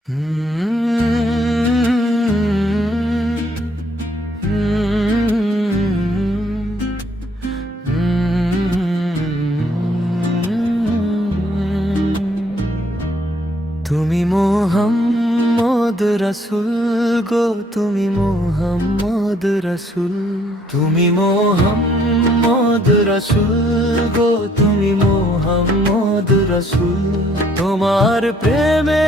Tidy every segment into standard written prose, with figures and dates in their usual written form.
তুমি মোহাম্মদ রাসূল গো, তুমি মোহাম্মদ রাসূল, তুমি মোহাম্মদ রাসূল গো, তুমি মোহাম্মদ রাসূল। তোমার প্রেমে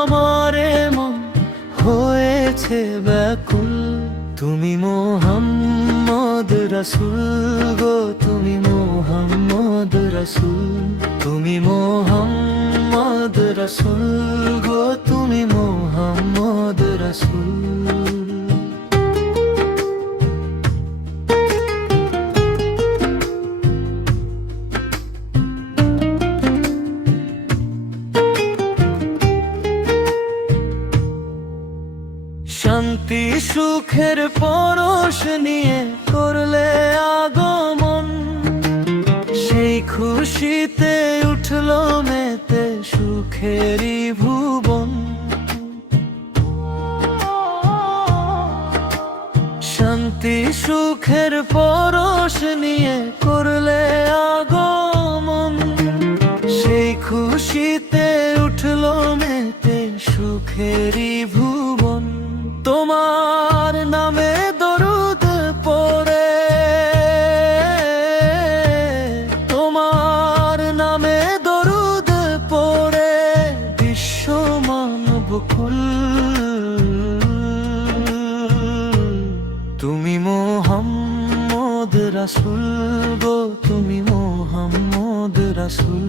আমার মন হয়েছে ব্যাকুল। তুমি মোহাম্মদ রাসূল গো, তুমি মোহাম্মদ রাসূল, তুমি মোহাম্মদ রাসূল গো, তুমি মোহাম্মদ রাসূল। শান্তি সুখের পরশ নিয়ে করলে আগমন, সেই খুশিতে উঠল মেতে সুখেরই ভুবন। শান্তি সুখের পরশ নিয়ে করলে আগমন, সেই খুশিতে উঠল মেতে সুখেরই ভুবন। তোমার নামে দরুদ পড়ে, তোমার নামে দরুদ পড়ে বিশ্ব মানব কুল। তুমি মোহাম্মদ রাসূল গো, তুমি মোহাম্মদ রাসূল,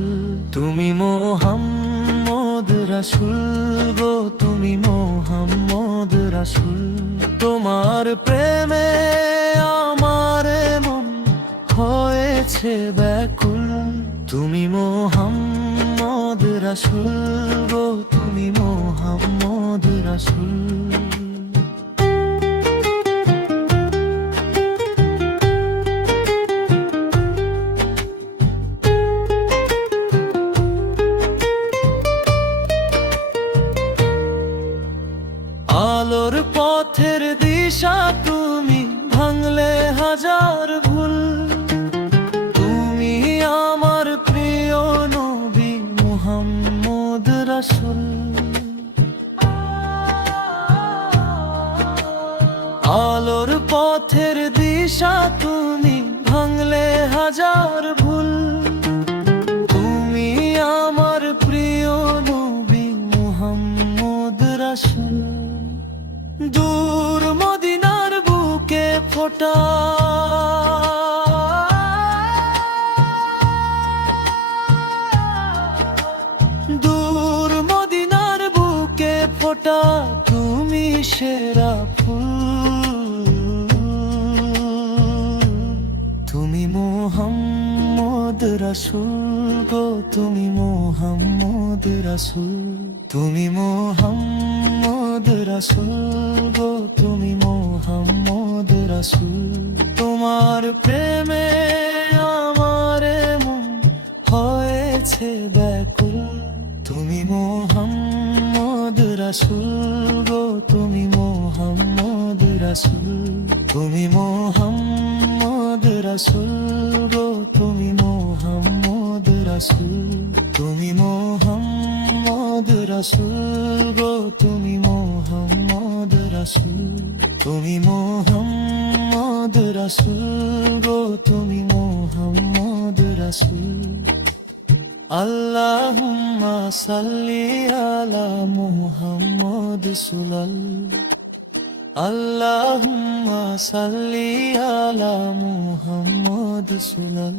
তুমি মোহাম্মদ রাসূল গো, তুমি মোহাম্মদ রাসূল। তোমার প্রেমে আমার মন হয়েছে ব্যাকুল। তুমি মোহাম্মদ রাসূল গো, তুমি মোহাম্মদ রাসূল। আলোর পথের দিশা তুমি, ভাঙলে হাজার ভুল। তুমি আমার প্রিয় নবী মুহাম্মদ রাসূল। আলোর পথের দিশা তুমি, ভাঙলে হাজার ভুল। তুমি আমার প্রিয় নবী মুহাম্মদ রাসূল। দূর মদিনার বুকে ফোটা, দূর মদিনার বুকে ফোটা তুমি সেরা ফুল। তুমি মোহাম্মদ রাসূল গো, তুমি মোহাম্মদ রাসূল, তুমি মোহাম্মদ রাসূল গো, তুমি মোহাম্মদ রাসূল। তোমার প্রেমে আমার মন হয়েছে ব্যাকুল। তুমি মোহাম্মদ রাসূল গো, তুমি মোহাম্মদ রাসূল, তুমি মোহাম্মদ রাসূল গো, তুমি মোহাম্মদ রাসূল, তুমি মোহাম্মদ রাসূল গো, তুমি মোহাম্মদ রাসূল, তুমি মোহাম্মদ রাসূল গো, তুমি মোহাম্মদ রাসূল। আল্লাহুম্মা সাল্লি আলা মুহাম্মদ সুলাল, আল্লাহুম্মা সাল্লি আলা মুহাম্মদ সুলাল।